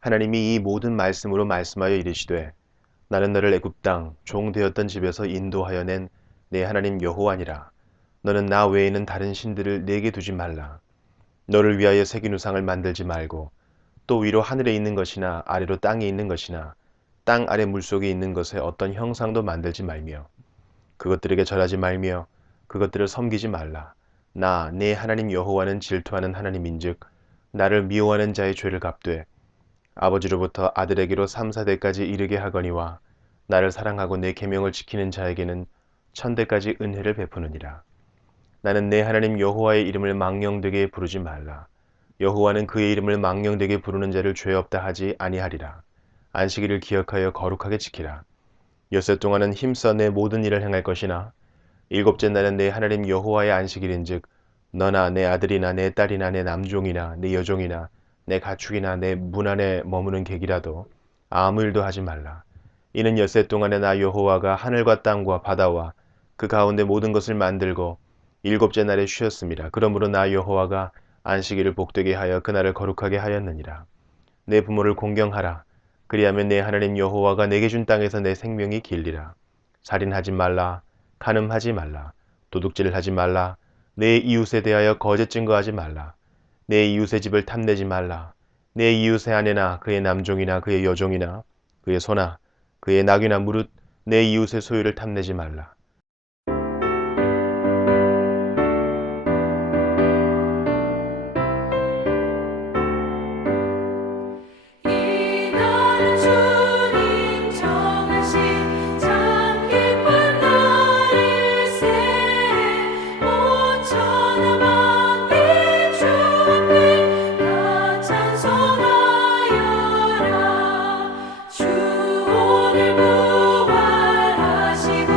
하나님이 이 모든 말씀으로 말씀하여 이르시되 나는 너를 애굽 땅 종 되었던 집에서 인도하여 낸 내 하나님 여호와니라. 너는 나 외에는 다른 신들을 내게 두지 말라. 너를 위하여 새긴 우상을 만들지 말고 또 위로 하늘에 있는 것이나 아래로 땅에 있는 것이나 땅 아래 물속에 있는 것에 어떤 형상도 만들지 말며 그것들에게 절하지 말며 그것들을 섬기지 말라. 나 내 하나님 여호와는 질투하는 하나님인즉 나를 미워하는 자의 죄를 갚되 아버지로부터 아들에게로 3, 4대까지 이르게 하거니와 나를 사랑하고 내 계명을 지키는 자에게는 천대까지 은혜를 베푸느니라. 나는 내 하나님 여호와의 이름을 망령되게 부르지 말라. 여호와는 그의 이름을 망령되게 부르는 자를 죄 없다 하지 아니하리라. 안식일을 기억하여 거룩하게 지키라. 엿새 동안은 힘써 내 모든 일을 행할 것이나 일곱째 날은 내 하나님 여호와의 안식일인즉 너나 내 아들이나 내 딸이나 내 남종이나 내 여종이나 내 가축이나 내 문 안에 머무는 객이라도 아무 일도 하지 말라. 이는 엿새 동안에 나 여호와가 하늘과 땅과 바다와 그 가운데 모든 것을 만들고 일곱째 날에 쉬었습니다. 그러므로 나 여호와가 안식일을 복되게 하여 그날을 거룩하게 하였느니라. 내 부모를 공경하라. 그리하면 내 하나님 여호와가 내게 준 땅에서 내 생명이 길리라. 살인하지 말라. 간음하지 말라. 도둑질을 하지 말라. 내 이웃에 대하여 거짓 증거하지 말라. 내 이웃의 집을 탐내지 말라. 내 이웃의 아내나 그의 남종이나 그의 여종이나 그의 소나 그의 낙이나 무릇 내 이웃의 소유를 탐내지 말라. 이날은 주님 정하신 참 기쁜 날일세. 온 천하 만민 주 앞에 다 찬송하여라. 주 오늘 부활하시고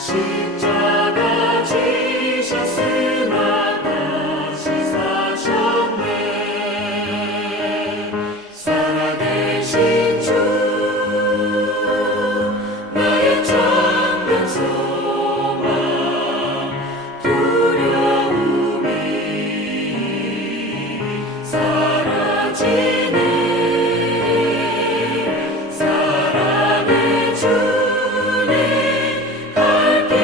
십자가 지셨으나 다시 사셨네. 살아계신 주 나의 참된 소망 두려움이 사라지네. 사랑의 주님 갈 길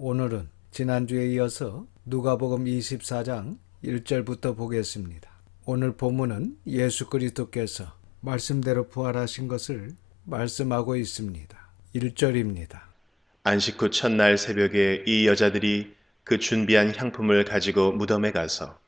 오늘은 지난주에 이어서 누가복음 24장 1절부터 보겠습니다. 오늘 본문은 예수 그리스도께서 말씀대로 부활하신 것을 말씀하고 있습니다. 1절입니다. 안식 후 첫날 새벽에 이 여자들이 그 준비한 향품을 가지고 무덤에 가서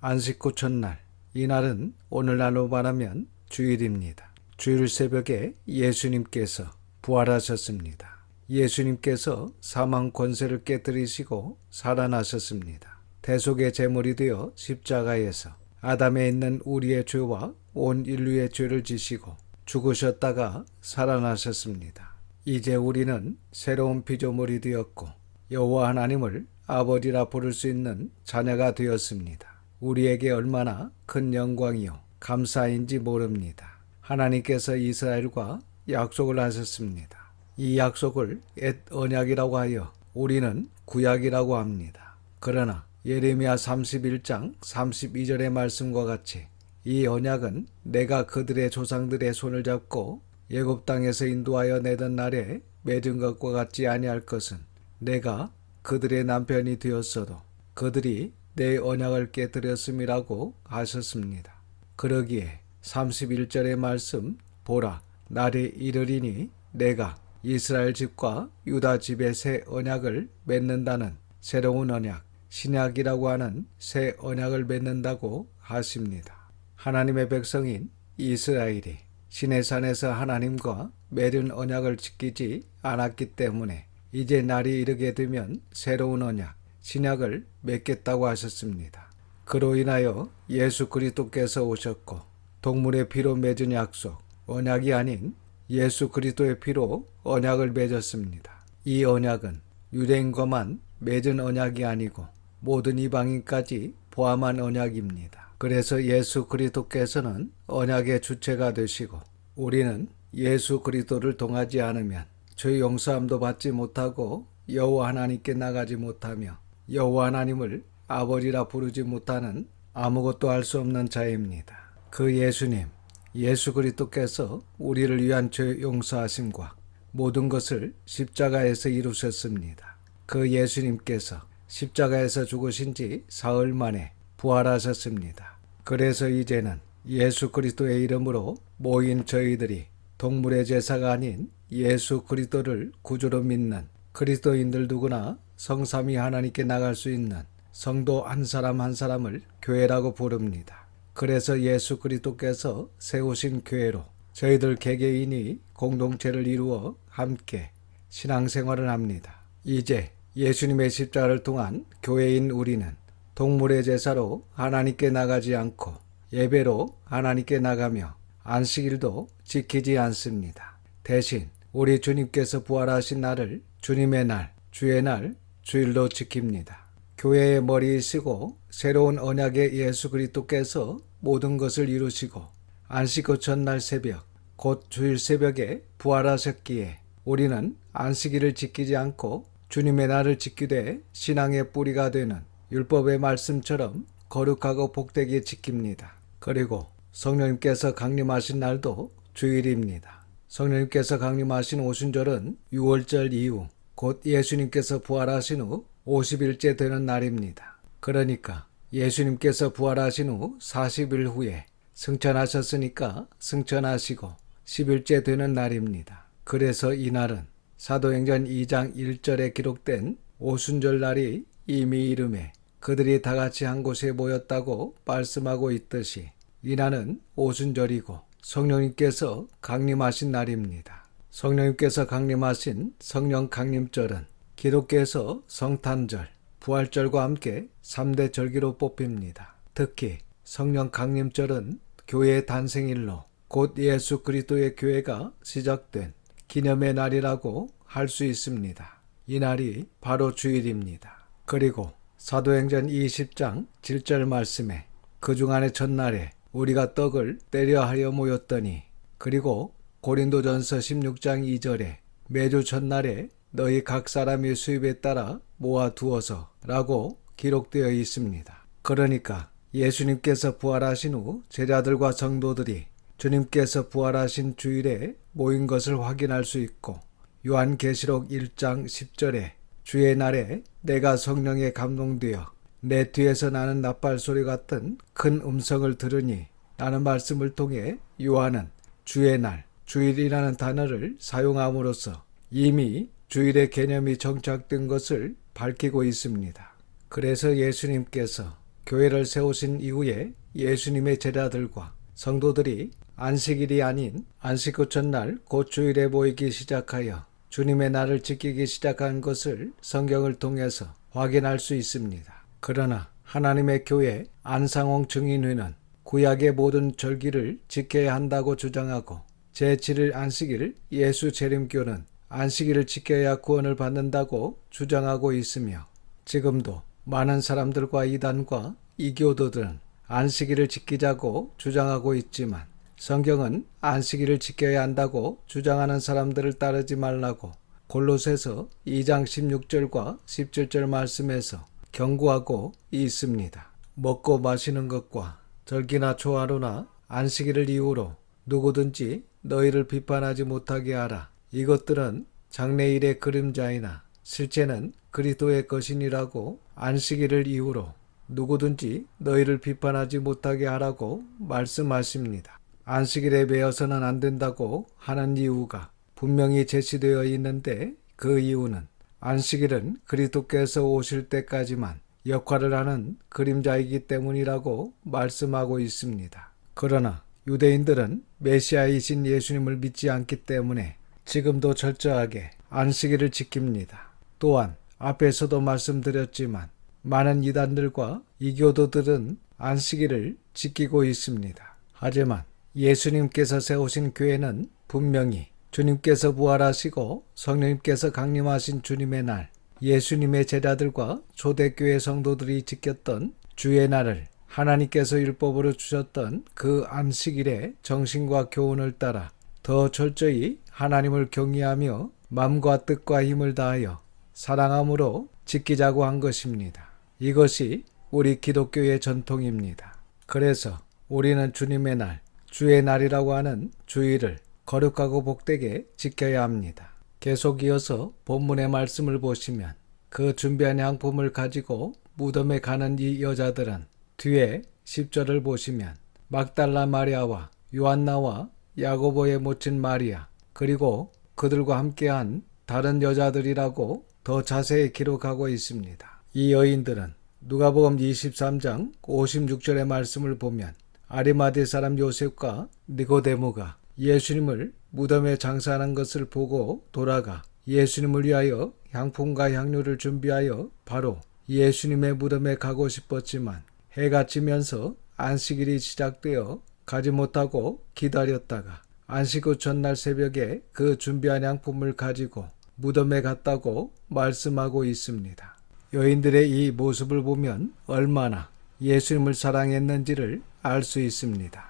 안식 후 첫날, 이날은 오늘날로 말하면 주일입니다. 주일 새벽에 예수님께서 부활하셨습니다. 예수님께서 사망 권세를 깨뜨리시고 살아나셨습니다. 대속의 제물이 되어 십자가에서 아담에 있는 우리의 죄와 온 인류의 죄를 지시고 죽으셨다가 살아나셨습니다. 이제 우리는 새로운 피조물이 되었고 여호와 하나님을 아버지라 부를 수 있는 자녀가 되었습니다. 우리에게 얼마나 큰 영광이요 감사인지 모릅니다. 하나님께서 이스라엘과 약속을 하셨습니다. 이 약속을 옛 언약이라고 하여 우리는 구약이라고 합니다. 그러나 예레미야 31장 32절의 말씀과 같이 이 언약은 내가 그들의 조상들의 손을 잡고 애굽 땅에서 인도하여 내던 날에 맺은 것과 같지 아니할 것은 내가 그들의 남편이 되었어도 그들이 내 언약을 깨뜨렸음이라고 하셨습니다. 그러기에 31절의 말씀 보라 날이 이르리니 내가 이스라엘 집과 유다 집의 새 언약을 맺는다는 새로운 언약 신약이라고 하는 새 언약을 맺는다고 하십니다. 하나님의 백성인 이스라엘이 시내산에서 하나님과 맺은 언약을 지키지 않았기 때문에 이제 날이 이르게 되면 새로운 언약 신약을 맺겠다고 하셨습니다. 그로 인하여 예수 그리스도께서 오셨고 동물의 피로 맺은 약속 언약이 아닌 예수 그리스도의 피로 언약을 맺었습니다. 이 언약은 유대인과만 맺은 언약이 아니고 모든 이방인까지 포함한 언약입니다. 그래서 예수 그리스도께서는 언약의 주체가 되시고 우리는 예수 그리스도를 통하지 않으면 죄 용서함도 받지 못하고 여호와 하나님께 나가지 못하며 여호와 하나님을 아버지라 부르지 못하는 아무것도 할 수 없는 자입니다. 그 예수님 예수 그리스도께서 우리를 위한 죄 용서하심과 모든 것을 십자가에서 이루셨습니다. 그 예수님께서 십자가에서 죽으신 지 사흘 만에 부활하셨습니다. 그래서 이제는 예수 그리스도의 이름으로 모인 저희들이 동물의 제사가 아닌 예수 그리스도를 구주로 믿는 그리스도인들 누구나 성삼위 하나님께 나갈 수 있는 성도 한 사람 한 사람을 교회라고 부릅니다. 그래서 예수 그리스도께서 세우신 교회로 저희들 개개인이 공동체를 이루어 함께 신앙생활을 합니다. 이제 예수님의 십자가를 통한 교회인 우리는 동물의 제사로 하나님께 나가지 않고 예배로 하나님께 나가며 안식일도 지키지 않습니다. 대신 우리 주님께서 부활하신 날을 주님의 날, 주의 날, 주일로 지킵니다. 교회의 머리이시고 새로운 언약의 예수 그리스도께서 모든 것을 이루시고 안식 후 첫날 새벽, 곧 주일 새벽에 부활하셨기에 우리는 안식일을 지키지 않고 주님의 날을 지키되 신앙의 뿌리가 되는 율법의 말씀처럼 거룩하고 복되게 지킵니다. 그리고 성령님께서 강림하신 날도 주일입니다. 성령님께서 강림하신 오순절은 6월절 이후 곧 예수님께서 부활하신 후 50일째 되는 날입니다. 그러니까 예수님께서 부활하신 후 40일 후에 승천하셨으니까 승천하시고 10일째 되는 날입니다. 그래서 이날은 사도행전 2장 1절에 기록된 오순절 날이 이미 이름에 그들이 다 같이 한 곳에 모였다고 말씀하고 있듯이 이날은 오순절이고 성령님께서 강림하신 날입니다. 성령님께서 강림하신 성령 강림절은 기독교에서 성탄절, 부활절과 함께 3대 절기로 뽑힙니다. 특히 성령 강림절은 교회의 탄생일로 곧 예수 그리스도의 교회가 시작된 기념의 날이라고 할 수 있습니다. 이 날이 바로 주일입니다. 그리고 사도행전 20장 7절 말씀에 그중안의 첫날에 우리가 떡을 떼려 하여 모였더니 그리고 고린도전서 16장 2절에 매주 첫날에 너희 각 사람의 수입에 따라 모아두어서 라고 기록되어 있습니다. 그러니까 예수님께서 부활하신 후 제자들과 성도들이 주님께서 부활하신 주일에 모인 것을 확인할 수 있고 요한계시록 1장 10절에 주의 날에 내가 성령에 감동되어 내 뒤에서 나는 나팔 소리 같은 큰 음성을 들으니 라는 말씀을 통해 요한은 주의 날, 주일이라는 단어를 사용함으로써 이미 주일의 개념이 정착된 것을 밝히고 있습니다. 그래서 예수님께서 교회를 세우신 이후에 예수님의 제자들과 성도들이 안식일이 아닌 안식 후 첫날 곧 주일에 모이기 시작하여 주님의 날을 지키기 시작한 것을 성경을 통해서 확인할 수 있습니다. 그러나 하나님의 교회 안상홍 증인회는 구약의 모든 절기를 지켜야 한다고 주장하고 제7일 안식일 예수 재림교는 안식일을 지켜야 구원을 받는다고 주장하고 있으며 지금도 많은 사람들과 이단과 이교도들은 안식일을 지키자고 주장하고 있지만 성경은 안식일을 지켜야 한다고 주장하는 사람들을 따르지 말라고 골로새서 2장 16절과 17절 말씀에서 경고하고 있습니다. 먹고 마시는 것과 절기나 초하루나 안식일을 이유로 누구든지 너희를 비판하지 못하게 하라. 이것들은 장래일의 그림자이나 실제는 그리스도의 것이니라고 안식일을 이유로 누구든지 너희를 비판하지 못하게 하라고 말씀하십니다. 안식일에 매여서는 안 된다고 하는 이유가 분명히 제시되어 있는데 그 이유는 안식일은 그리스도께서 오실 때까지만 역할을 하는 그림자이기 때문이라고 말씀하고 있습니다. 그러나 유대인들은 메시아이신 예수님을 믿지 않기 때문에 지금도 철저하게 안식일을 지킵니다. 또한 앞에서도 말씀드렸지만 많은 이단들과 이교도들은 안식일을 지키고 있습니다. 하지만 예수님께서 세우신 교회는 분명히 주님께서 부활하시고 성령님께서 강림하신 주님의 날, 예수님의 제자들과 초대교회 성도들이 지켰던 주의 날을 하나님께서 율법으로 주셨던 그 안식일의 정신과 교훈을 따라 더 철저히 하나님을 경외하며 마음과 뜻과 힘을 다하여 사랑함으로 지키자고 한 것입니다. 이것이 우리 기독교의 전통입니다. 그래서 우리는 주님의 날, 주의 날이라고 하는 주일을 거룩하고 복되게 지켜야 합니다. 계속 이어서 본문의 말씀을 보시면 그 준비한 향품을 가지고 무덤에 가는 이 여자들은 뒤에 10절을 보시면 막달라 마리아와 요한나와 야고보의 모친 마리아 그리고 그들과 함께한 다른 여자들이라고 더 자세히 기록하고 있습니다. 이 여인들은 누가복음 23장 56절의 말씀을 보면 아리마대 사람 요셉과 니고데모가 예수님을 무덤에 장사하는 것을 보고 돌아가 예수님을 위하여 향품과 향료를 준비하여 바로 예수님의 무덤에 가고 싶었지만 해가 지면서 안식일이 시작되어 가지 못하고 기다렸다가 안식 후 첫날 새벽에 그 준비한 향품을 가지고 무덤에 갔다고 말씀하고 있습니다. 여인들의 이 모습을 보면 얼마나 예수님을 사랑했는지를 알 수 있습니다.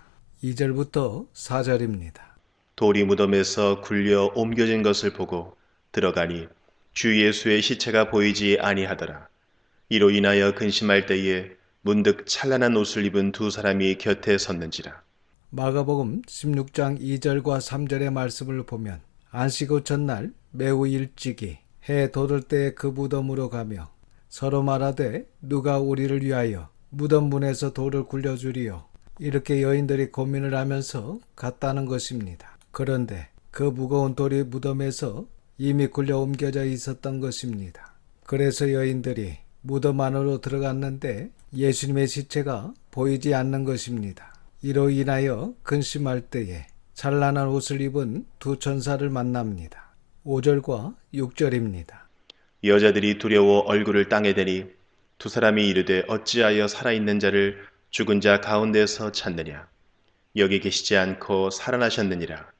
2절부터 4절입니다. 돌이 무덤에서 굴려 옮겨진 것을 보고 들어가니 주 예수의 시체가 보이지 아니하더라. 이로 인하여 근심할 때에 문득 찬란한 옷을 입은 두 사람이 곁에 섰는지라. 마가복음 16장 2절과 3절의 말씀을 보면 안식 후 첫날 매우 일찍이 해 돋을 때에 그 무덤으로 가며 서로 말하되 누가 우리를 위하여 무덤 문에서 돌을 굴려주리요. 이렇게 여인들이 고민을 하면서 갔다는 것입니다. 그런데 그 무거운 돌이 무덤에서 이미 굴려 옮겨져 있었던 것입니다. 그래서 여인들이 무덤 안으로 들어갔는데 예수님의 시체가 보이지 않는 것입니다. 이로 인하여 근심할 때에 찬란한 옷을 입은 두 천사를 만납니다. 5절과 6절입니다. 여자들이 두려워 얼굴을 땅에 대니 두 사람이 이르되 어찌하여 살아있는 자를 죽은 자 가운데서 찾느냐. 여기 계시지 않고 살아나셨느니라.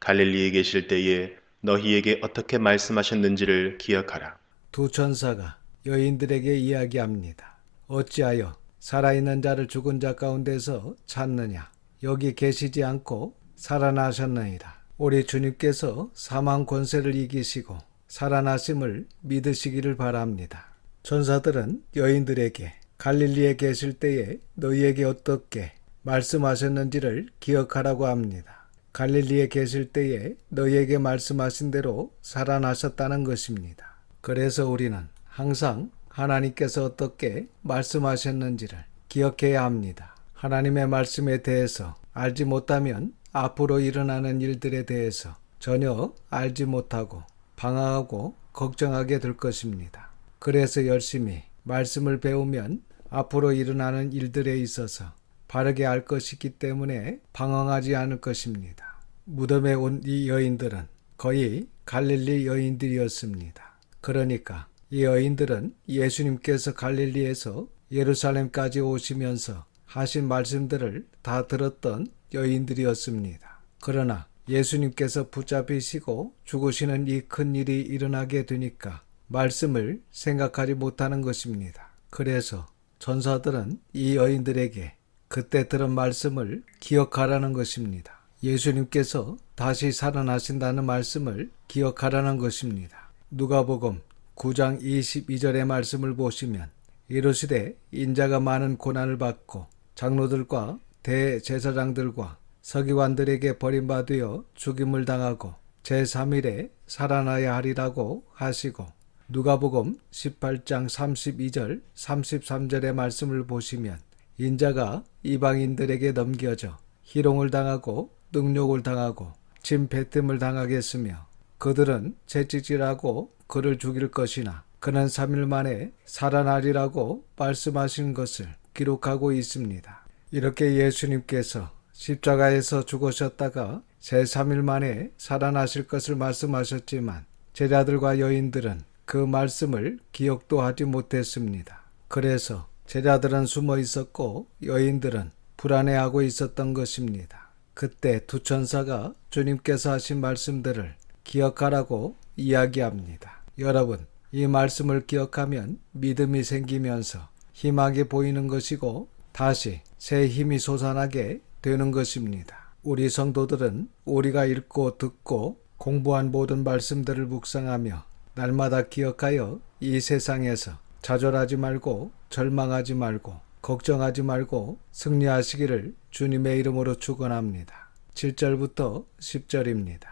갈릴리에 계실 때에 너희에게 어떻게 말씀하셨는지를 기억하라. 두 천사가 여인들에게 이야기합니다. 어찌하여 살아있는 자를 죽은 자 가운데서 찾느냐. 여기 계시지 않고 살아나셨느니라. 우리 주님께서 사망 권세를 이기시고 살아나심을 믿으시기를 바랍니다. 천사들은 여인들에게 갈릴리에 계실 때에 너희에게 어떻게 말씀하셨는지를 기억하라고 합니다. 갈릴리에 계실 때에 너희에게 말씀하신 대로 살아나셨다는 것입니다. 그래서 우리는 항상 하나님께서 어떻게 말씀하셨는지를 기억해야 합니다. 하나님의 말씀에 대해서 알지 못하면 앞으로 일어나는 일들에 대해서 전혀 알지 못하고 방황하고 걱정하게 될 것입니다. 그래서 열심히 말씀을 배우면 앞으로 일어나는 일들에 있어서 바르게 알 것이기 때문에 방황하지 않을 것입니다. 무덤에 온 이 여인들은 거의 갈릴리 여인들이었습니다. 그러니까 이 여인들은 예수님께서 갈릴리에서 예루살렘까지 오시면서 하신 말씀들을 다 들었던 여인들이었습니다. 그러나 예수님께서 붙잡히시고 죽으시는 이 큰 일이 일어나게 되니까 말씀을 생각하지 못하는 것입니다. 그래서 전사들은 이 여인들에게 그때 들은 말씀을 기억하라는 것입니다. 예수님께서 다시 살아나신다는 말씀을 기억하라는 것입니다. 누가복음 9장 22절의 말씀을 보시면 이르시되 인자가 많은 고난을 받고 장로들과 대제사장들과 서기관들에게 버림받아 죽임을 당하고 제3일에 살아나야 하리라고 하시고 누가복음 18장 32절 33절의 말씀을 보시면 인자가 이방인들에게 넘겨져 희롱을 당하고 능욕을 당하고 침 뱉음을 당하겠으며 그들은 채찍질하고 그를 죽일 것이나 그는 3일 만에 살아나리라고 말씀하신 것을 기록하고 있습니다. 이렇게 예수님께서 십자가에서 죽으셨다가 제3일 만에 살아나실 것을 말씀하셨지만 제자들과 여인들은 그 말씀을 기억도 하지 못했습니다. 그래서 제자들은 숨어 있었고 여인들은 불안해하고 있었던 것입니다. 그때 두 천사가 주님께서 하신 말씀들을 기억하라고 이야기합니다. 여러분, 이 말씀을 기억하면 믿음이 생기면서 희망이 보이는 것이고 다시 새 힘이 솟아나게 되는 것입니다. 우리 성도들은 우리가 읽고 듣고 공부한 모든 말씀들을 묵상하며 날마다 기억하여 이 세상에서 좌절하지 말고 절망하지 말고 걱정하지 말고 승리하시기를 주님의 이름으로 축원합니다. 7절부터 10절입니다.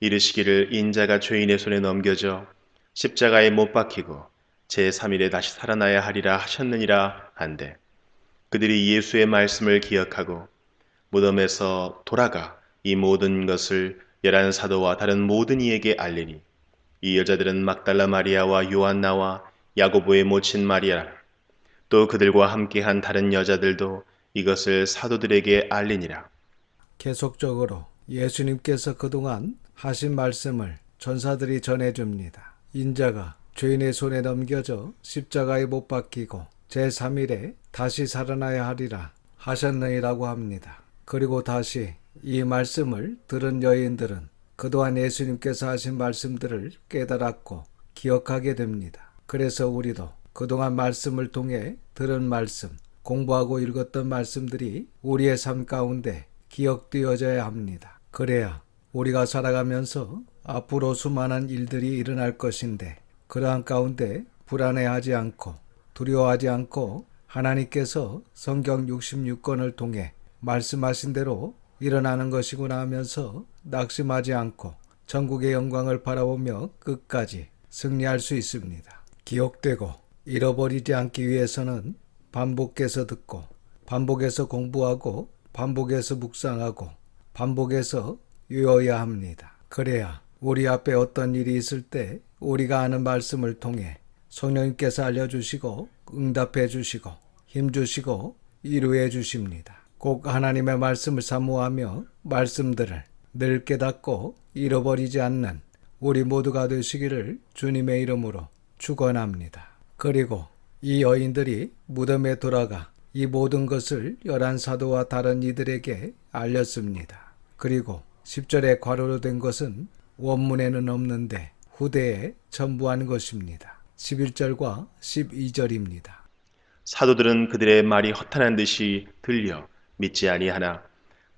이르시기를 인자가 죄인의 손에 넘겨져 십자가에 못 박히고 제3일에 다시 살아나야 하리라 하셨느니라 한데 그들이 예수의 말씀을 기억하고 무덤에서 돌아가 이 모든 것을 11 사도와 다른 모든 이에게 알리니 이 여자들은 막달라 마리아와 요한나와 야고보의 모친 마리아 또 그들과 함께한 다른 여자들도 이것을 사도들에게 알리니라. 계속적으로 예수님께서 그동안 하신 말씀을 전사들이 전해줍니다. 인자가 죄인의 손에 넘겨져 십자가에 못 박히고 제3일에 다시 살아나야 하리라 하셨느니라고 합니다. 그리고 다시 이 말씀을 들은 여인들은 그동안 예수님께서 하신 말씀들을 깨달았고 기억하게 됩니다. 그래서 우리도 그동안 말씀을 통해 들은 말씀, 공부하고 읽었던 말씀들이 우리의 삶 가운데 기억되어져야 합니다. 그래야 우리가 살아가면서 앞으로 수많은 일들이 일어날 것인데 그러한 가운데 불안해하지 않고 두려워하지 않고 하나님께서 성경 66권을 통해 말씀하신 대로 일어나는 것이구나 하면서 낙심하지 않고 전국의 영광을 바라보며 끝까지 승리할 수 있습니다. 기억되고 잃어버리지 않기 위해서는 반복해서 듣고 반복해서 공부하고 반복해서 묵상하고 반복해서 외워야 합니다. 그래야 우리 앞에 어떤 일이 있을 때 우리가 아는 말씀을 통해 성령님께서 알려주시고 응답해 주시고 힘주시고 이루해 주십니다. 꼭 하나님의 말씀을 사모하며 말씀들을 늘 깨닫고 잃어버리지 않는 우리 모두가 되시기를 주님의 이름으로 축원합니다. 그리고 이 여인들이 무덤에 돌아가 이 모든 것을 11 사도와 다른 이들에게 알렸습니다. 그리고 10절에 괄호로 된 것은 원문에는 없는데 후대에 첨부한 것입니다. 11절과 12절입니다. 사도들은 그들의 말이 허탄한 듯이 들려 믿지 아니하나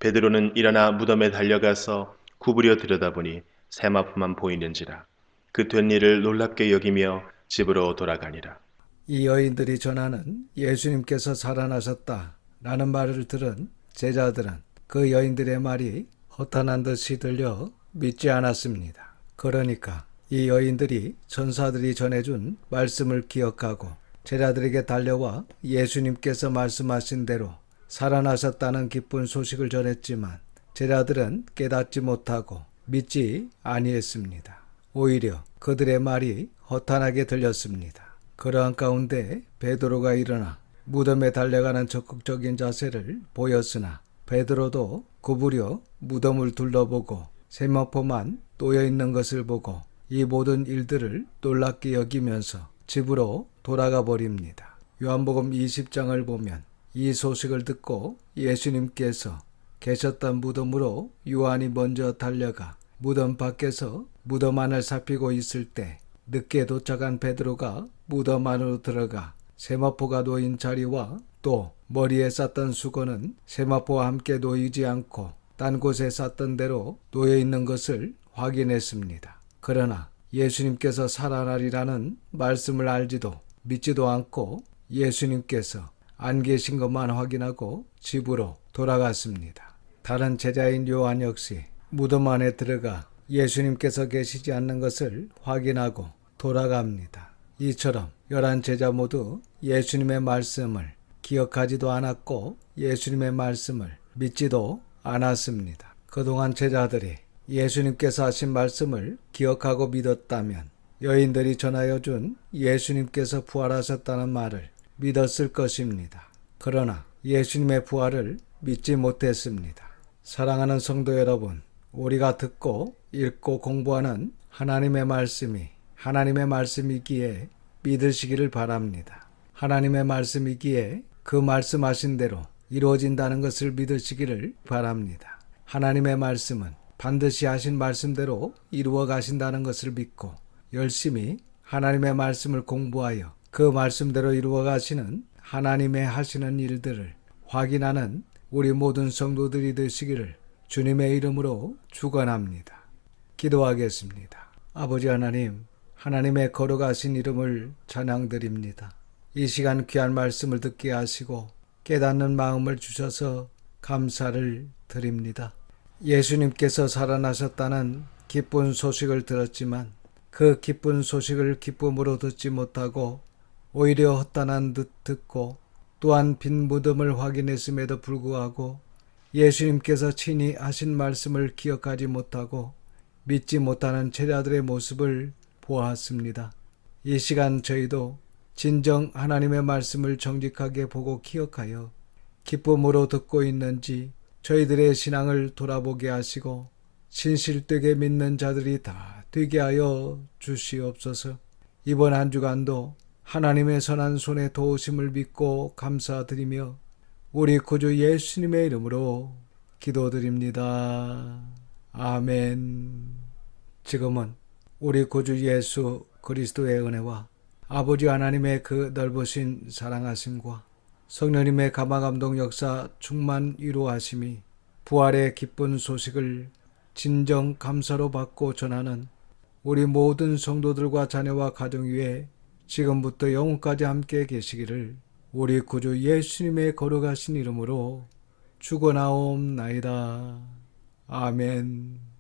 베드로는 일어나 무덤에 달려가서 구부려 들여다보니 세마포만 보이는지라 그 된 일을 놀랍게 여기며 집으로 돌아가니라. 이 여인들이 전하는 예수님께서 살아나셨다라는 말을 들은 제자들은 그 여인들의 말이 허탄한 듯이 들려 믿지 않았습니다. 그러니까 이 여인들이 천사들이 전해준 말씀을 기억하고 제자들에게 달려와 예수님께서 말씀하신 대로 살아나셨다는 기쁜 소식을 전했지만 제자들은 깨닫지 못하고 믿지 아니했습니다. 오히려 그들의 말이 허탄하게 들렸습니다. 그러한 가운데 베드로가 일어나 무덤에 달려가는 적극적인 자세를 보였으나 베드로도 구부려 무덤을 둘러보고 세마포만 놓여 있는 것을 보고 이 모든 일들을 놀랍게 여기면서 집으로 돌아가 버립니다. 요한복음 20장을 보면 이 소식을 듣고 예수님께서 계셨던 무덤으로 요한이 먼저 달려가 무덤 밖에서 무덤 안을 살피고 있을 때 늦게 도착한 베드로가 무덤 안으로 들어가 세마포가 놓인 자리와 또 머리에 쌌던 수건은 세마포와 함께 놓이지 않고 딴 곳에 쌌던 대로 놓여 있는 것을 확인했습니다. 그러나 예수님께서 살아나리라는 말씀을 알지도 믿지도 않고 예수님께서 안 계신 것만 확인하고 집으로 돌아갔습니다. 다른 제자인 요한 역시 무덤 안에 들어가 예수님께서 계시지 않는 것을 확인하고 돌아갑니다. 이처럼 11 제자 모두 예수님의 말씀을 기억하지도 않았고 예수님의 말씀을 믿지도 않았습니다. 그동안 제자들이 예수님께서 하신 말씀을 기억하고 믿었다면 여인들이 전하여 준 예수님께서 부활하셨다는 말을 믿었을 것입니다. 그러나 예수님의 부활을 믿지 못했습니다. 사랑하는 성도 여러분, 우리가 듣고 읽고 공부하는 하나님의 말씀이 하나님의 말씀이기에 믿으시기를 바랍니다. 하나님의 말씀이기에 그 말씀하신 대로 이루어진다는 것을 믿으시기를 바랍니다. 하나님의 말씀은 반드시 하신 말씀대로 이루어 가신다는 것을 믿고 열심히 하나님의 말씀을 공부하여 그 말씀대로 이루어 가시는 하나님의 하시는 일들을 확인하는 우리 모든 성도들이 되시기를 주님의 이름으로 축원합니다. 기도하겠습니다. 아버지 하나님, 하나님의 거룩하신 이름을 찬양드립니다. 이 시간 귀한 말씀을 듣게 하시고 깨닫는 마음을 주셔서 감사를 드립니다. 예수님께서 살아나셨다는 기쁜 소식을 들었지만 그 기쁜 소식을 기쁨으로 듣지 못하고 오히려 헛단한 듯 듣고 또한 빈 무덤을 확인했음에도 불구하고 예수님께서 친히 하신 말씀을 기억하지 못하고 믿지 못하는 제자들의 모습을 보았습니다. 이 시간 저희도 진정 하나님의 말씀을 정직하게 보고 기억하여 기쁨으로 듣고 있는지 저희들의 신앙을 돌아보게 하시고 진실되게 믿는 자들이 다 되게 하여 주시옵소서. 이번 한 주간도 하나님의 선한 손에 도우심을 믿고 감사드리며 우리 구주 예수님의 이름으로 기도드립니다. 아멘. 지금은 우리 구주 예수 그리스도의 은혜와 아버지 하나님의 그 넓으신 사랑하심과 성령님의 감화감동 역사 충만 위로하심이 부활의 기쁜 소식을 진정 감사로 받고 전하는 우리 모든 성도들과 자녀와 가정 위에 지금부터 영원까지 함께 계시기를 우리 구주 예수님의 거룩하신 이름으로 축원하옵나이다. 아멘.